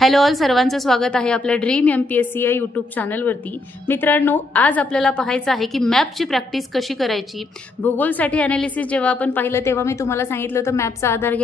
Hello all, सर्वांचं स्वागत आहे आपल्या ड्रीम एमपीएससी या यूट्यूब चॅनलवरती। मित्रांनो, आज आपल्याला पाहायचं आहे की मॅपची प्रॅक्टिस कशी करायची। भूगोलसाठी ॲनालिसिस जेव्हा आपण पाहिलं तेव्हा मी तुम्हाला सांगितलं होतं मॅपचा आधार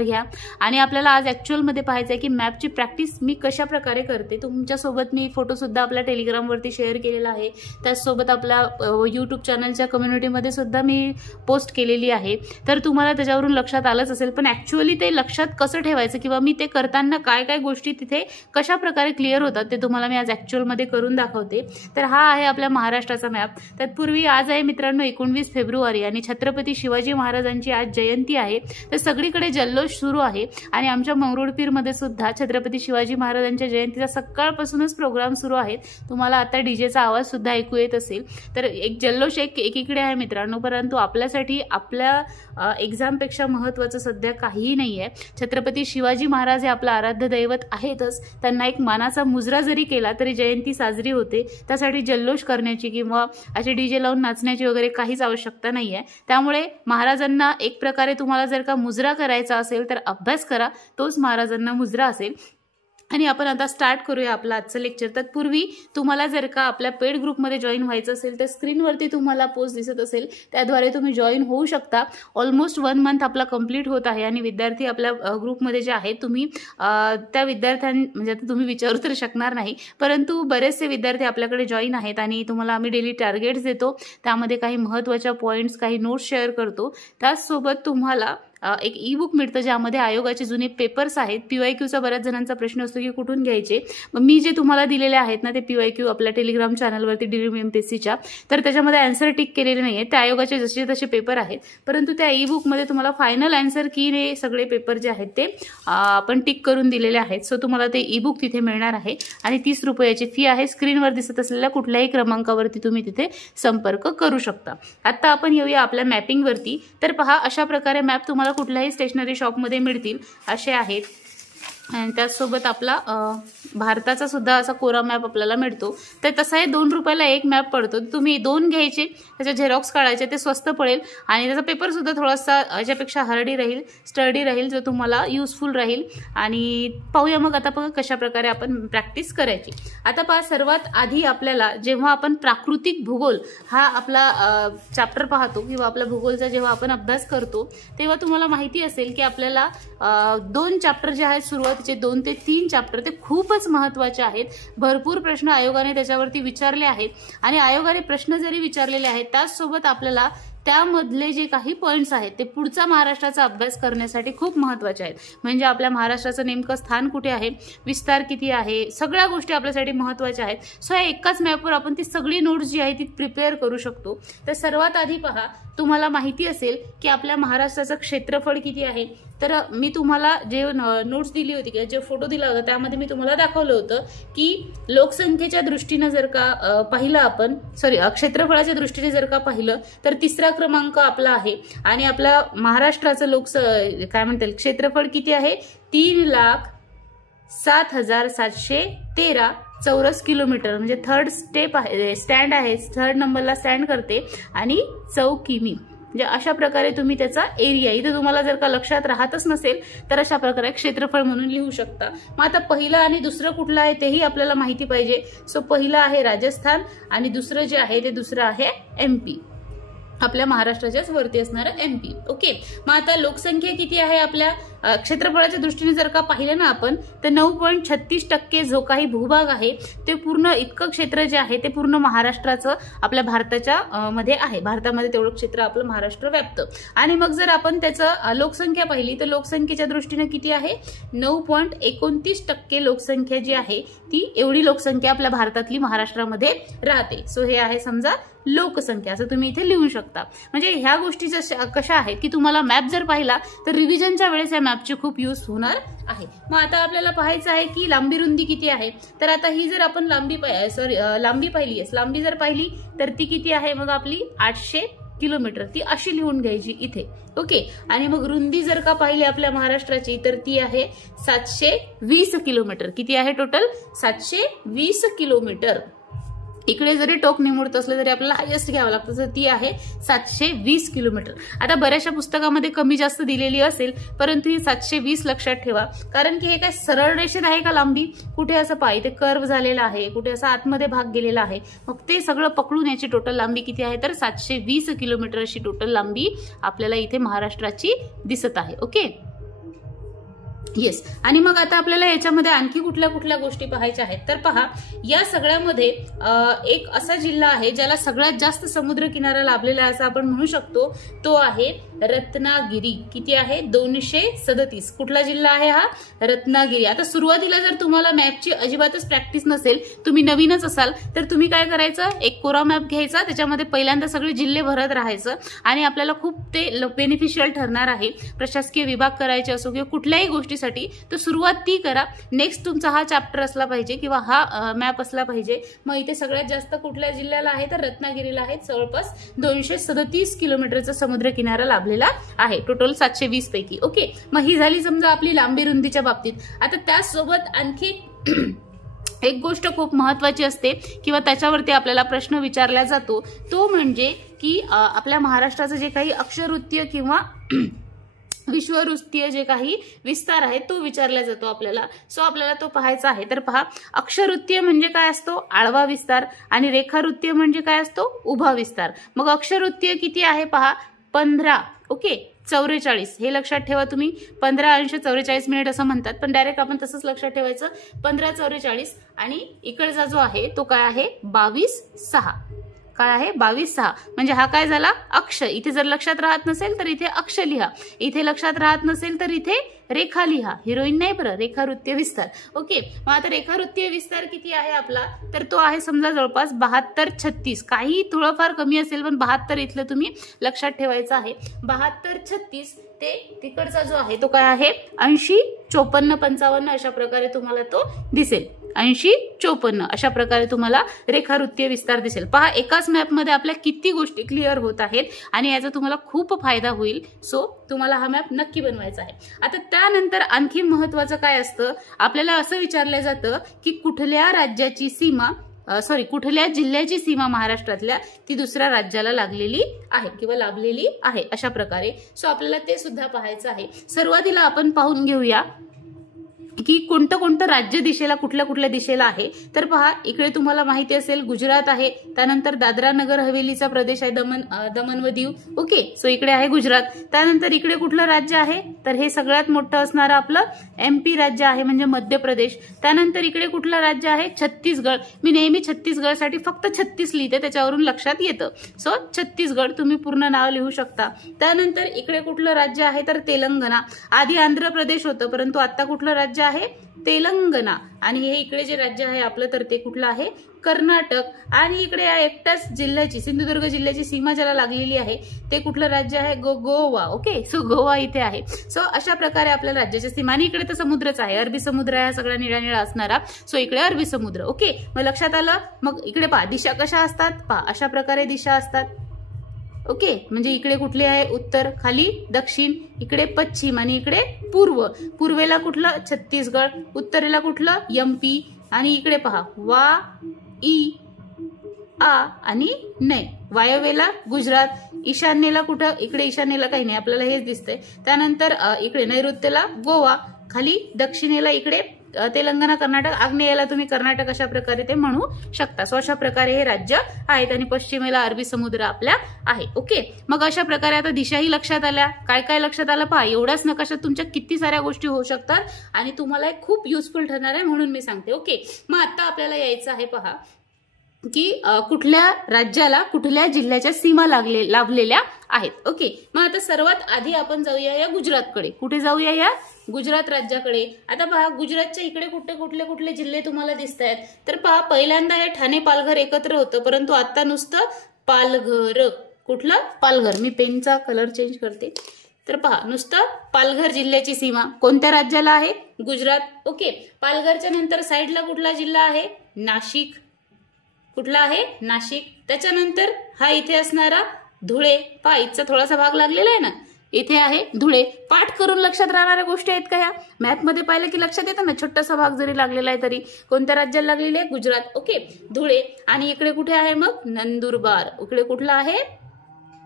घ्या आणि आपल्याला आज ॲक्च्युअलमध्ये पाहायचं आहे की मॅपची प्रॅक्टिस मी कशा प्रकारे करते। तुमच्यासोबत मी फोटो सुद्धा आपल्या टेलिग्रामवरती शेअर केलेला आहे, त्याचसोबत आपल्या यूट्यूब चॅनलच्या कम्युनिटीमध्ये सुद्धा मी पोस्ट केलेली आहे, तर तुम्हाला त्याच्यावरून लक्षात आलंच असेल। पण ॲक्च्युअली ते लक्षात कसं ठेवायचं किंवा मी ते करताना काय काय गोष्टी तिथे कशा प्रकारे क्लिअर होतात ते तुम्हाला मी आज ॲक्च्युअल मध्ये करून दाखवते। तर हा आहे आपल्या महाराष्ट्राचा मॅप। तत्पूर्वी आज आहे मित्रांनो 19 फेब्रुवारी आणि छत्रपती शिवाजी महाराजांची आज जयंती आहे, तर सगळीकडे जल्लोष सुरू आहे आणि आमच्या मंगरुळपीरमध्ये सुद्धा छत्रपती शिवाजी महाराजांच्या जयंतीचा सकाळपासूनच प्रोग्राम सुरू आहे। तुम्हाला आता डीजेचा आवाज सुद्धा ऐकू येत असेल, तर एक जल्लोष एकीकडे आहे मित्रांनो, परंतु आपल्यासाठी आपल्या एक्झाम पेक्षा महत्त्वाचं सध्या काहीही नाहीये। छत्रपती शिवाजी महाराज हे आपलं आराध्य दैवत आहेतच, त्यांना एक मानाचा मुजरा जरी केला तरी जयंती साजरी होते। त्यासाठी जल्लोष करण्याची किंवा असे डीजे लावून नाचण्याची वगैरे काहीच आवश्यकता नाहीये। त्यामुळे महाराजांना एक प्रकारे तुम्हाला जर का मुजरा करायचा असेल तर अभ्यास करा, तोच महाराजांना मुजरा असेल। आणि आपण आता स्टार्ट करूया आपलं आजचं लेक्चर। तत्पूर्वी तुम्हाला जर का आपल्या पेड ग्रुपमध्ये जॉईन व्हायचं असेल तर स्क्रीनवरती तुम्हाला पोस्ट दिसत असेल, त्याद्वारे तुम्ही जॉईन होऊ शकता। ऑलमोस्ट 1 मंथ आपला कंप्लीट होत आहे आणि विद्यार्थी आपल्या ग्रुपमध्ये जे आहेत तुम्ही त्या म्हणजे आता तुम्ही विचारू तर शकणार नाही, परंतु बरेचसे विद्यार्थी आपल्याकडे जॉईन आहेत आणि तुम्हाला आम्ही डेली टार्गेट्स देतो, त्यामध्ये काही महत्त्वाच्या पॉईंट्स काही नोट्स शेअर करतो। त्याचसोबत तुम्हाला एक ई बुक मिळतं ज्यामध्ये आयोगाचे जुने पेपर्स आहेत। पीवायक्यूचा बऱ्याच जणांचा प्रश्न असतो की कुठून घ्यायचे, मग मी जे तुम्हाला दिलेले आहेत ना ते पीवायक्यू आपल्या टेलिग्राम चॅनलवरती ड्रीम एमपीएससीच्या, तर त्याच्यामध्ये आन्सर टिक केलेले नाहीये, त्या आयोगाचे जसे तसे पेपर आहेत, परंतु त्या ई बुकमध्ये तुम्हाला फायनल आन्सर कीने सगळे पेपर जे आहेत ते आपण टिक करून दिलेले आहेत। सो तुम्हाला ते ई बुक तिथे मिळणार आहे आणि 30 रुपयाची फी आहे। स्क्रीनवर दिसत असलेल्या कुठल्याही क्रमांकावरती तुम्ही तिथे संपर्क करू शकता। आता आपण येऊया आपल्या मॅपिंगवरती। तर पहा, अशा प्रकारे मॅप तुम्हाला कुठल्याही स्टेशनरी शॉपमध्ये मिळतील असे आहेत आणि त्याचसोबत आपला भारताचा सुद्धा असा कोरा मॅप आपल्याला मिळतो। तर तसा 2 रुपयाला एक मॅप पडतो, तुम्ही 2 घ्यायचे, त्याचे झेरॉक्स काढायचे, ते स्वस्त पडेल आणि त्याचा पेपर सुद्धा थोडासा याच्यापेक्षा हार्डी राहील, स्टडी राहील, जो तुम्हाला युजफुल राहील। आणि पाहूया मग आता बघा कशा प्रकारे आपण प्रॅक्टिस करायची। आता पहा, सर्वात आधी आपल्याला जेव्हा आपण प्राकृतिक भूगोल हा आपला चॅप्टर पाहतो किंवा आपला भूगोलचा जेव्हा आपण अभ्यास करतो तेव्हा तुम्हाला माहिती असेल की आपल्याला 2 चॅप्टर जे आहेत सुरुवातीचे 2 ते 3 चॅप्टर ते खूपच महत्त्वाचे आहेत। भरपूर प्रश्न आयोगाने त्याच्यावरती विचारले आहेत आणि आयोगाने प्रश्न जरी विचारलेले आहेत त्याचसोबत आपल्याला त्यामधले जे काही पॉइंट्स आहेत ते पुढचा महाराष्ट्राचा अभ्यास करण्यासाठी खूप महत्त्वाचे आहेत। म्हणजे आपल्या महाराष्ट्राचं नेमकं स्थान कुठे आहे, विस्तार किती आहे, सगळ्या गोष्टी आपल्यासाठी महत्त्वाच्या आहेत। सो या एकाच मॅपवर आपण ती सगळी नोट्स जी आहे ती प्रिपेअर करू शकतो। तर सर्वात आधी पहा, तुम्हाला माहिती असेल की आपल्या महाराष्ट्राचं क्षेत्रफळ किती आहे। तर मी तुम्हाला जे नोट्स दिली होती किंवा जे फोटो दिला होता त्यामध्ये मी तुम्हाला दाखवलं होतं की लोकसंख्येच्या दृष्टीने जर का पाहिलं आपण क्षेत्रफळाच्या दृष्टीने जर का पाहिलं तर 3रा क्रमांक आपला आहे आणि आपल्या महाराष्ट्राचं काय म्हणतात क्षेत्रफळ किती आहे, 3,07,713 चौरस किलोमीटर, म्हणजे थर्ड स्टँड आहे, 3rd नंबरला स्टँड करते आणि 4 किमी, म्हणजे अशा प्रकारे तुम्ही त्याचा एरिया, इथे तुम्हाला जर का लक्षात राहतच नसेल तर अशा प्रकारे क्षेत्रफळ म्हणून लिहू शकता। मग आता पहिलं आणि दुसरं कुठलं आहे तेही आपल्याला माहिती पाहिजे। सो पहिलं आहे राजस्थान आणि दुसरं जे आहे ते दुसरं आहे MP, आपल्या महाराष्ट्राच्याच वरती असणारं MP। ओके, मग आता लोकसंख्या किती आहे आपल्या क्षेत्रफळाच्या दृष्टीने जर का पाहिलं ना आपण तर 9.36% जो काही भूभाग आहे ते पूर्ण इतकं क्षेत्र जे आहे ते पूर्ण महाराष्ट्राचं आपल्या भारताच्या मध्ये आहे। भारतामध्ये तेवढं क्षेत्र आपलं महाराष्ट्र व्याप्त। आणि मग जर आपण त्याचं लोकसंख्या पाहिली तर लोकसंख्येच्या दृष्टीने किती आहे, 9.29% लोकसंख्या जी आहे ती एवढी लोकसंख्या आपल्या भारतातली महाराष्ट्रामध्ये राहते। सो हे आहे समजा लोकसंख्या, असं तुम्ही इथे लिहू शकता। म्हणजे ह्या गोष्टी कशा आहेत की तुम्हाला मॅप जर पाहिला तर रिव्हिजनच्या वेळेस या मॅपची खूप यूज होणार आहे। मग आता आपल्याला पाहायचं आहे की लांबी रुंदी किती आहे। तर आता ही जर आपण लांबी जर पाहिली तर ती किती आहे, मग आपली 800 किलोमीटर, ती अशी लिहून घ्यायची इथे। ओके, आणि मग रुंदी जर का पाहिली आपल्या महाराष्ट्राची तर ती आहे 720 किलोमीटर। किती आहे टोटल, 720 किलोमीटर। इकडे जरी टोक निमुळत असलं तरी आपल्याला हायेस्ट घ्यावं लागतं, तर ती आहे 720 किलोमीटर. आता बऱ्याचशा पुस्तकामध्ये कमी जास्त दिलेली असेल, परंतु ही 720 लक्षात ठेवा, कारण की हे काय सरळ रेषेत आहे का लांबी, कुठे असं पाय ते कर्व झालेला आहे, कुठे असा आतमध्ये भाग गेलेला आहे. मग ते सगळं पकडून याची टोटल लांबी किती आहे, तर 720 किलोमीटर अशी टोटल लांबी आपल्याला इथे महाराष्ट्राची दिसत आहे. Okay, yes. आणि मग आता आपल्याला याच्यामध्ये आणखी कुठल्या कुठल्या गोष्टी पाहायच्या आहेत, तर पहा, या सगळ्यामध्ये एक असा जिल्हा आहे ज्याला सगळ्यात जास्त समुद्र किनारा लाभलेला आहे असं आपण म्हणू शकतो, तो आहे रत्नागिरी. किती आहे, 237. कुठला जिल्हा आहे हा, रत्नागिरी. आता सुरुवातीला जर तुम्हाला मॅपची अजिबातच प्रॅक्टिस नसेल, तुम्ही नवीनच असाल, तर तुम्ही काय करायचं, एक कोरा मॅप घ्यायचा, त्याच्यामध्ये पहिल्यांदा सगळे जिल्हे भरत राहायचं आणि आपल्याला खूप ते बेनिफिशियल ठरणार आहे. प्रशासकीय विभाग करायचे असो किंवा कुठल्याही गोष्टीसाठी तर सुरुवात ती करा. नेक्स्ट तुमचा हा चॅप्टर असला पाहिजे किंवा हा मॅप असला पाहिजे. मग इथे सगळ्यात जास्त कुठल्या जिल्ह्याला आहे, तर रत्नागिरीला आहे. जवळपास 237 किलोमीटरचा समुद्र किनारा लाभलेला आहे टोटल 720 पैकी. ओके, मग ही झाली समजा आपली लांबी रुंदीच्या बाबतीत. आता त्याचसोबत आणखी एक गोष्ट खूप महत्वाची असते किंवा त्याच्यावरती आपल्याला प्रश्न विचारला जातो, तो म्हणजे की आपल्या महाराष्ट्राचं जे काही अक्षरवृत्तीय किंवा विश्ववृत्तीय जे काही विस्तार आहे तो विचारला जातो आपल्याला. सो आपल्याला तो पाहायचा आहे. तर पहा, अक्षरवृत्तीय म्हणजे काय असतो, आडवा विस्तार, आणि रेखावृत्तीय म्हणजे काय असतो, उभा विस्तार. मग अक्षरवृत्तीय किती आहे पहा, 15. ओके, 44. हे लक्षात ठेवा तुम्ही, 15°44' असं म्हणतात, पण डायरेक्ट आपण तसंच लक्षात ठेवायचं, 1544. आणि इकडचा जो आहे तो काय आहे, 22.6. काय आहे, 22.6. म्हणजे हा काय झाला, अक्ष. इथे जर लक्षात राहत नसेल तर इथे अक्ष लिहा, इथे लक्षात राहत नसेल तर इथे रेखा लिहा. हिरोईन नाही बरं, रेखावृत्तीय विस्तार. ओके, मग आता रेखावृत्तीय विस्तार किती आहे आपला, तर तो आहे समजा जवळपास 72-36. काही थोडंफार कमी असेल, पण 72 इथलं तुम्ही लक्षात ठेवायचं आहे. 72-36 ते तिकडचा जो आहे तो काय आहे, 80-54-55 अशा प्रकारे तुम्हाला तो दिसेल. 80-54 अशा प्रकारे तुम्हाला रेखावृत्तीय विस्तार दिसेल. पहा, एकाच मॅपमध्ये आपल्या किती गोष्टी क्लिअर होत आहेत आणि याचा तुम्हाला खूप फायदा होईल. सो तुम्हाला हा मॅप नक्की बनवायचा आहे. आता त्यानंतर आणखी महत्वाचं काय असतं, आपल्याला असं विचारलं जातं की कुठल्या राज्याची सीमा, कुठल्या जिल्ह्याची सीमा महाराष्ट्रातल्या ती दुसऱ्या राज्याला लागलेली आहे किंवा लाभलेली आहे अशा प्रकारे. सो आपल्याला ते सुद्धा पाहायचं आहे. सुरुवातीला आपण पाहून घेऊया की कोणतं कोणतं राज्य दिशेला, कुठल्या कुठल्या दिशेला आहे. तर पहा, इकडे तुम्हाला माहिती असेल गुजरात आहे, त्यानंतर दादरा नगर हवेलीचा प्रदेश आहे, दमन व दीव. ओके, सो इकडे आहे गुजरात. त्यानंतर इकडे कुठलं राज्य आहे, तर हे सगळ्यात मोठं असणारं आपलं MP राज्य आहे, म्हणजे मध्य प्रदेश. त्यानंतर इकडे कुठलं राज्य आहे, छत्तीसगड. मी नेहमी छत्तीसगडसाठी फक्त 36 लिहिते, त्याच्यावरून लक्षात येतं. सो छत्तीसगड तुम्ही पूर्ण नाव लिहू शकता. त्यानंतर इकडे कुठलं राज्य आहे, तर तेलंगणा. आधी आंध्र प्रदेश होतं, परंतु आता कुठलं राज्य आहे, तेलंगणा. आणि हे इकडे जे राज्य आहे आपलं, तर ते कुठलं आहे, कर्नाटक. आणि इकडे या एकट्याच जिल्ह्याची, सिंधुदुर्ग जिल्ह्याची सीमा ज्याला लागलेली आहे ते कुठलं राज्य आहे, गोवा. ओके, सो गोवा इथे आहे. सो अशा प्रकारे आपल्या राज्याच्या सीमा. आणि इकडे तर समुद्रच आहे, अरबी समुद्र आहे सगळा निळा निळा असणारा. सो इकडे अरबी समुद्र. ओके, मग लक्षात आलं. मग इकडे पहा, दिशा कशा असतात, पहा अशा प्रकारे दिशा असतात. ओके, म्हणजे इकडे कुठले आहे, उत्तर, खाली दक्षिण, इकडे पश्चिम आणि इकडे पूर्व. पूर्वेला कुठलं, छत्तीसगड. उत्तरेला कुठलं, MP. आणि इकडे पहा, वा, ई, आ आणि नै. वायव्येला गुजरात. ईशान्येला कुठं, इकडे ईशान्येला काही नाही, आपल्याला हेच दिसतंय. त्यानंतर इकडे नैऋत्येला गोवा. खाली दक्षिणेला इकडे तेलंगणा, कर्नाटक. आग्नेयेला तुम्ही कर्नाटक अशा प्रकारे ते म्हणू शकता. सो अशा प्रकारे हे राज्य आहेत. आणि पश्चिमेला अरबी समुद्र आपल्या आहे. ओके, मग अशा प्रकारे आता दिशाही लक्षात आल्या. काय काय लक्षात आलं पहा, एवढ्याच नकाशात तुमच्या किती साऱ्या गोष्टी होऊ शकतात आणि तुम्हाला खूप युजफुल ठरणार आहे, म्हणून मी सांगते. ओके, मग आता आपल्याला यायचं आहे पहा की कुठल्या राज्याला कुठल्या जिल्ह्याच्या सीमा लाभलेल्या आहेत. ओके, मग आता सर्वात आधी आपण जाऊया या गुजरातकडे. कुठे जाऊया, या गुजरात राज्याकडे. आता पहा, गुजरातच्या इकडे कुठले जिल्हे तुम्हाला दिसत आहेत, तर पहा, पहिल्यांदा हे ठाणे पालघर एकत्र होतं, परंतु आता नुसतं पालघर. कुठलं, पालघर. मी पेनचा कलर चेंज करते. तर पहा, नुसतं पालघर जिल्ह्याची सीमा कोणत्या राज्याला आहे, गुजरात. ओके, पालघरच्या नंतर साईडला कुठला जिल्हा आहे, नाशिक. कुठला आहे, नाशिक. त्याच्यानंतर हा इथे असणारा धुळे. पहा, इथचा थोडासा भाग लागलेला आहे ना, इथे आहे धुळे. पाठ करून लक्षात राहणाऱ्या गोष्टी आहेत का ह्या? मॅपमध्ये पाहिलं की लक्षात येतं ना, छोटासा भाग जरी लागलेला आहे तरी. कोणत्या राज्याला लागलेली आहे? गुजरात. ओके, धुळे. आणि इकडे कुठे आहे मग? नंदुरबार. इकडे कुठला आहे?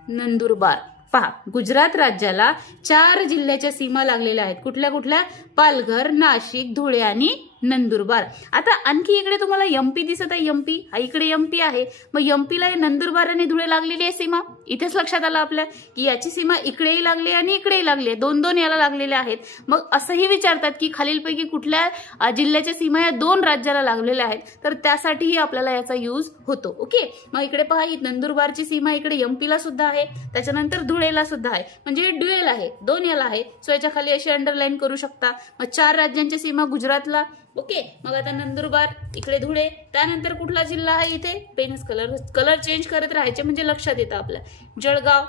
नंदुरबार. पहा, गुजरात राज्याला 4 जिल्ह्याच्या सीमा लागलेल्या आहेत. कुठल्या कुठल्या? पालघर, नाशिक, धुळे आणि नंदुरबार. आता आणखी इकडे तुम्हाला एमपी दिसत आहे. एमपी हा इकडे एमपी आहे. मग एमपीला नंदुरबार आणि धुळे लागलेली आहे सीमा. इथेच लक्षात आलं आपल्या की याची सीमा इकडेही लागली आणि इकडेही लागली. 2-2 याला लागलेल्या आहेत. मग असंही विचारतात की खालीलपैकी कुठल्या जिल्ह्याच्या सीमा या 2 राज्याला लागलेल्या आहेत, तर त्यासाठीही आपल्याला याचा यूज होतो. ओके, मग इकडे पहा, नंदुरबारची सीमा इकडे एमपीला सुद्धा आहे, त्याच्यानंतर धुळेला सुद्धा आहे. म्हणजे ड्युएल आहे, 2 याला आहे. सो याच्या खाली अशी अंडरलाईन करू शकता. मग 4 राज्यांची सीमा गुजरातला. ओके, मग आता नंदुरबार, इकडे धुळे, त्यानंतर कुठला जिल्हा आहे? इथे पेन्स कलर चेंज करत राहायचे म्हणजे लक्षात येतं आपल्या. जळगाव,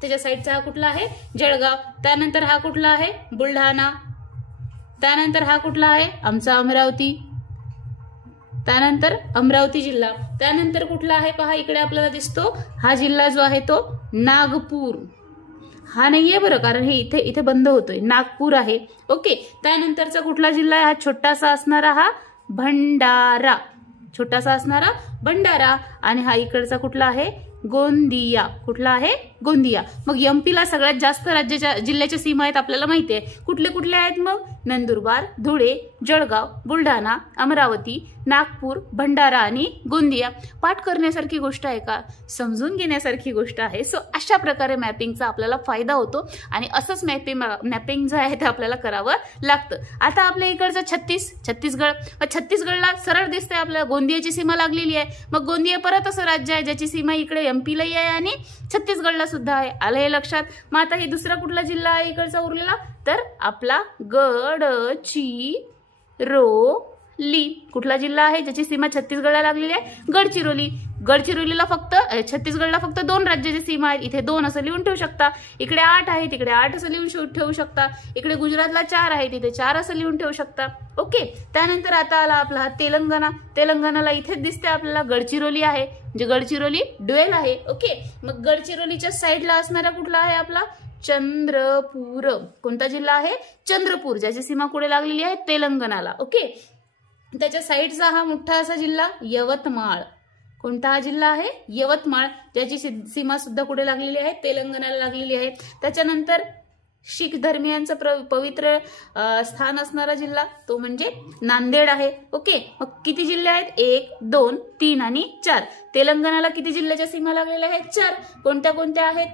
त्याच्या साईडचा हा कुठला आहे? जळगाव. त्यानंतर हा कुठला आहे? बुलढाणा. त्यानंतर हा कुठला आहे? आमचा अमरावती. त्यानंतर अमरावती जिल्हा. त्यानंतर कुठला आहे? पहा इकडे आपल्याला दिसतो हा जिल्हा जो आहे तो नागपूर. हा नाहीये बरं, कारण हे इथे इथे बंद होतोय. नागपूर आहे. ओके, त्यानंतरचा कुठला जिल्हा आहे? हा छोटासा असणारा हा भंडारा. छोटासा असणारा भंडारा. आणि हा इकडचा कुठला आहे? गोंदिया. कुठला आहे? गोंदिया. मग एमपीला सगळ्यात जास्त जिल्ह्याच्या सीमा आहेत आपल्याला माहिती आहे. कुठले कुठले आहेत मग? नंदुरबार, धुळे, जळगाव, बुलढाणा, अमरावती, नागपूर, भंडारा आणि गोंदिया. पाठ करण्यासारखी गोष्ट आहे का? समजून घेण्यासारखी गोष्ट आहे. सो अशा प्रकारे मॅपिंगचा आपल्याला फायदा होतो आणि असंच मॅपिंग जे आहे ते आपल्याला करावं लागतं. आता आपल्या इकडचं छत्तीसगड. छत्तीसगडला सरळ दिसतंय आपल्याला गोंदियाची सीमा लागलेली आहे. मग गोंदिया परत असं राज्य आहे ज्याची सीमा इकडे एमपीलाही आहे आणि छत्तीसगडला सुद्धा आहे. आलं हे लक्षात? मग आता हे दुसरा कुठला जिल्हा आहे इकडचा उरलेला? तर आपला गडचिरोली. कुठला जिल्हा आहे ज्याची सीमा छत्तीसगडला लागलेली आहे? गडचिरोली. गडचिरोलीला फक्त छत्तीसगडला फक्त 2 राज्याची सीमा आहेत. इथे 2 असं लिहून ठेवू शकता. इकडे 8 आहेत, इकडे 8 असं लिहून ठेवू शकता. इकडे गुजरातला 4 आहेत, इथे 4 असं लिहून ठेवू शकता. ओके, त्यानंतर आता आला आपला तेलंगणा. तेलंगणाला इथेच दिसते आपल्याला गडचिरोली आहे, म्हणजे गडचिरोली ड्युएल आहे. ओके, मग गडचिरोलीच्या साईडला असणारा कुठला आहे आपला? चंद्रपूर. कोणता जिल्हा आहे? चंद्रपूर, ज्याची सीमा कुठे लागलेली आहे? तेलंगणाला. ओके, त्याच्या साईडचा हा मोठा असा जिल्हा यवतमाळ. कोणता हा जिल्हा आहे? यवतमाळ, ज्याची सीमा सुद्धा कुठे लागलेली आहे? तेलंगणाला लागलेली आहे. त्याच्यानंतर शीख धर्मियांचं पवित्र स्थान असणारा जिल्हा तो म्हणजे नांदेड आहे. ओके, मग किती जिल्हे आहेत? 1, 2, 3 आणि 4. तेलंगणाला किती जिल्ह्याच्या सीमा लागलेल्या आहेत? 4. कोणत्या कोणत्या आहेत?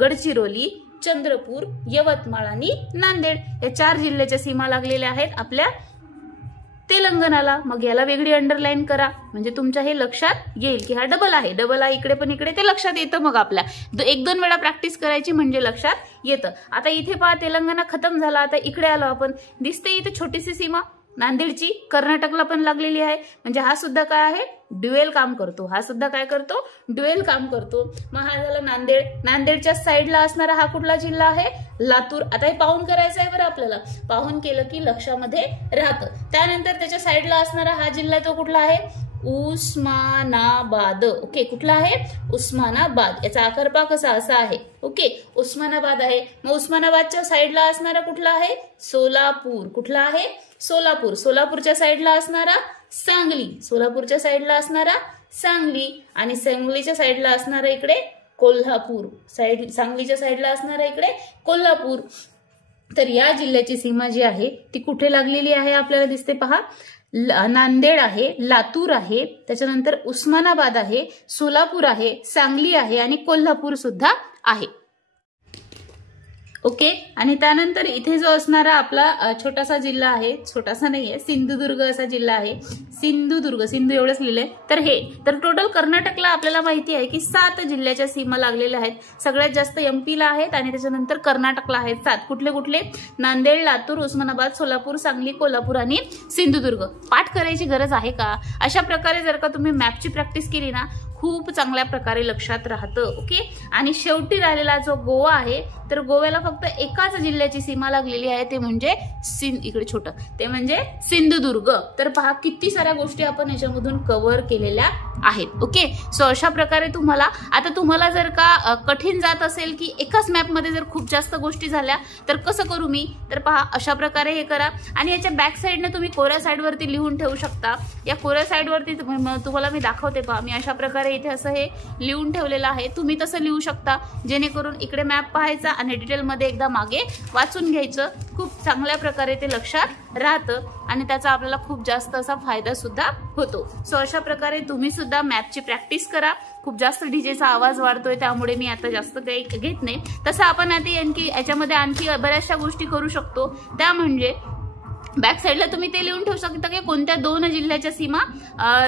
गडचिरोली, चंद्रपूर, यवतमाळ आणि नांदेड. या 4 जिल्ह्याच्या सीमा लागलेल्या आहेत आपल्या तेलंगणाला. मग याला वेगळी अंडरलाईन करा म्हणजे तुमच्या हे लक्षात येईल की हा डबल आहे. डबल आहे इकडे पण इकडे, ते लक्षात येतं. मग आपल्या 1-2 वेळा प्रॅक्टिस करायची म्हणजे लक्षात येतं. आता इथे पहा तेलंगणा खतम झाला. आता इकडे आलो आपण. दिसते इथे छोटीशी सीमा नांदेडची, कर्नाटकला पण लागलेली आहे. म्हणजे हा सुद्धा काय आहे? ड्युएल काम करतो. हा सुद्धा काय करतो? ड्युएल काम करतो. मग हा झाला नांदेड. नांदेडच्या साईडला असणारा हा कुठला जिल्हा आहे? लातूर. आता हे पाहून करायचं आहे बरं आपल्याला. पाहून केलं की लक्षामध्ये राहतं. त्यानंतर त्याच्या साईडला असणारा हा जिल्हा तो कुठला आहे? उस्मानाबाद. ओके, कुठला आहे? उस्मानाबाद. याचा आकारपा कसा असा आहे? ओके, उस्मानाबाद आहे. मग उस्मानाबादच्या साईडला असणारा कुठला आहे? सोलापूर. कुठला आहे? सोलापूर. सोलापूरच्या साईडला असणारा सांगली. सोलापूरच्या साईडला असणारा सांगली. आणि सांगलीच्या साईडला असणारा इकडे कोल्हापूर. सांगलीच्या साईडला असणारा इकडे कोल्हापूर. तर या जिल्ह्याची सीमा जी आहे ती कुठे लागलेली आहे आपल्याला दिसते पहा. नांदेड आहे, लातूर आहे, त्याच्यानंतर उस्मानाबाद आहे, सोलापूर आहे, सांगली आहे आणि कोल्हापूर सुद्धा आहे. ओके, आणि त्यानंतर इथे जो असणारा आपला छोटासा जिल्हा आहे, छोटासा नाहीये, सिंधुदुर्ग असा जिल्हा आहे. सिंधुदुर्ग, सिंधू एवढंच लिहिलंय. तर टोटल कर्नाटकला आपल्याला माहिती आहे की 7 जिल्ह्याच्या सीमा लागलेल्या आहेत. सगळ्यात जास्त एमपीला आहेत आणि त्याच्यानंतर कर्नाटकला आहेत 7. कुठले कुठले? नांदेड, लातूर, उस्मानाबाद, सोलापूर, सांगली, कोल्हापूर आणि सिंधुदुर्ग. पाठ करायची गरज आहे का? अशा प्रकारे जर का तुम्ही मॅपची प्रॅक्टिस केली ना, खूप चांगल्या प्रकारे लक्षात राहतं. ओके. आणि शेवटी राहिलेला जो गोवा आहे, तर गोव्याला फक्त एकाच जिल्ह्याची सीमा लागलेली आहे, ते म्हणजे इकडे छोटं, ते म्हणजे सिंधुदुर्ग. तर पहा किती साऱ्या गोष्टी आपण याच्यामधून कव्हर केलेल्या आहेत. ओके. सो अशा प्रकारे तुम्हाला जर का कठीण जात असेल की एकाच मॅपमध्ये जर खूप जास्त गोष्टी झाल्या तर कसं करू मी, तर पहा अशा प्रकारे हे करा. आणि याच्या बॅक साईडने तुम्ही कोऱ्या साईडवरती लिहून ठेवू शकता. या कोऱ्या साईडवरती तुम्हाला मी दाखवते. पहा मी अशा प्रकारे इथे असं हे लिहून ठेवलेलं आहे. तुम्ही तसं लिहू शकता, जेणेकरून इकडे मॅप पाहायचा आणि डिटेलमध्ये एकदा मागे वाचून घ्यायचं. खूप चांगल्या प्रकारे ते लक्षात राहतं आणि त्याचा आपल्याला खूप जास्त असा फायदा सुद्धा होतो. सो अशा प्रकारे तुम्ही सुद्धा मॅपची प्रॅक्टिस करा. खूप जास्त डीजेचा आवाज वाढतोय, त्यामुळे मी आता जास्त काही घेत नाही. तसं आपण आता याच्यामध्ये आणखी बऱ्याचशा गोष्टी करू शकतो. त्या म्हणजे बॅक साईडला तुम्ही ते लिहून ठेवू शकता की कोणत्या 2 जिल्ह्याच्या सीमा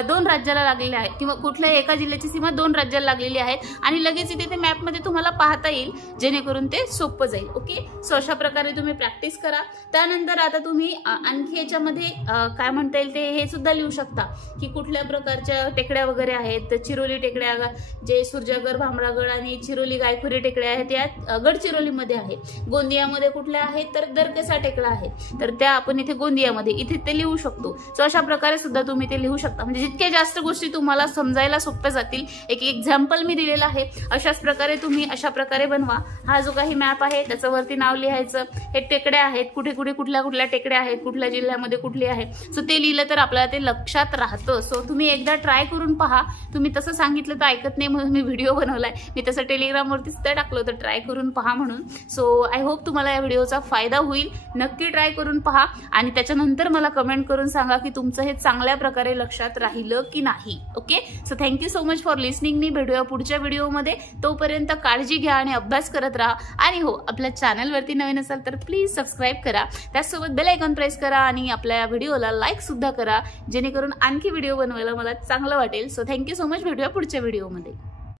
2 राज्याला लागलेल्या आहेत, किंवा कुठल्याही एका जिल्ह्याची सीमा 2 राज्याला लागलेली आहेत, आणि लगेच इथे ते मॅपमध्ये तुम्हाला पाहता येईल, जेणेकरून ते सोपं जाईल. ओके. सो अशा प्रकारे तुम्ही प्रॅक्टिस करा. त्यानंतर आता तुम्ही आणखी याच्यामध्ये काय म्हणता येईल ते हे सुद्धा लिहू शकता की कुठल्या प्रकारच्या टेकड्या वगैरे आहेत. तर चिरोली टेकड्या, जे सुरजागड, भामरागड आणि चिरोली गायखुरी टेकड्या आहेत, या गडचिरोलीमध्ये आहे. गोंदियामध्ये कुठल्या आहेत, तर दरकेसा टेकड्या आहेत, तर त्या आपण इथे गोंदियामध्ये इथे ते लिहू शकतो. सो अशा प्रकारे सुद्धा तुम्ही ते लिहू शकता. म्हणजे जितक्या जास्त गोष्टी तुम्हाला समजायला सोप्या जातील. एक एक्झाम्पल मी दिलेलं आहे. अशाच प्रकारे तुम्ही अशा प्रकारे बनवा. हा जो काही मॅप आहे त्याच्यावरती नाव लिहायचं. हे टेकड्या आहेत, कुठे कुठे कुठल्या टेकड्या आहेत, कुठल्या जिल्ह्यामध्ये कुठली आहे. सो ते लिहिलं तर आपल्याला ते लक्षात राहतं. सो तुम्ही एकदा ट्राय करून पहा. तुम्ही तसं सांगितलं तर ऐकत नाही म्हणून मी व्हिडिओ बनवलाय. मी तसं टेलिग्रामवरती सुद्धा टाकलं होतं ट्राय करून पहा म्हणून. सो आय होप तुम्हाला या व्हिडिओचा फायदा होईल. नक्की ट्राय करून पहा आणि त्याच्यानंतर मला कमेंट करून सांगा की तुमचं हे चांगल्या प्रकारे लक्षात राहिलं की नाही. Okay. So thank you so much for listening me. भेटूया पुढच्या व्हिडिओमध्ये. तोपर्यंत काळजी घ्या आणि अभ्यास करत राहा. आणि हो, आपल्या चॅनलवरती नवीन असाल तर प्लीज सबस्क्राईब करा. त्याचसोबत बेल आयकॉन प्रेस करा आणि आपल्या व्हिडिओला लाईक सुद्धा करा, जेणेकरून आणखी व्हिडिओ बनवायला मला चांगलं वाटेल. So thank you so much. भेटूया पुढच्या व्हिडिओमध्ये.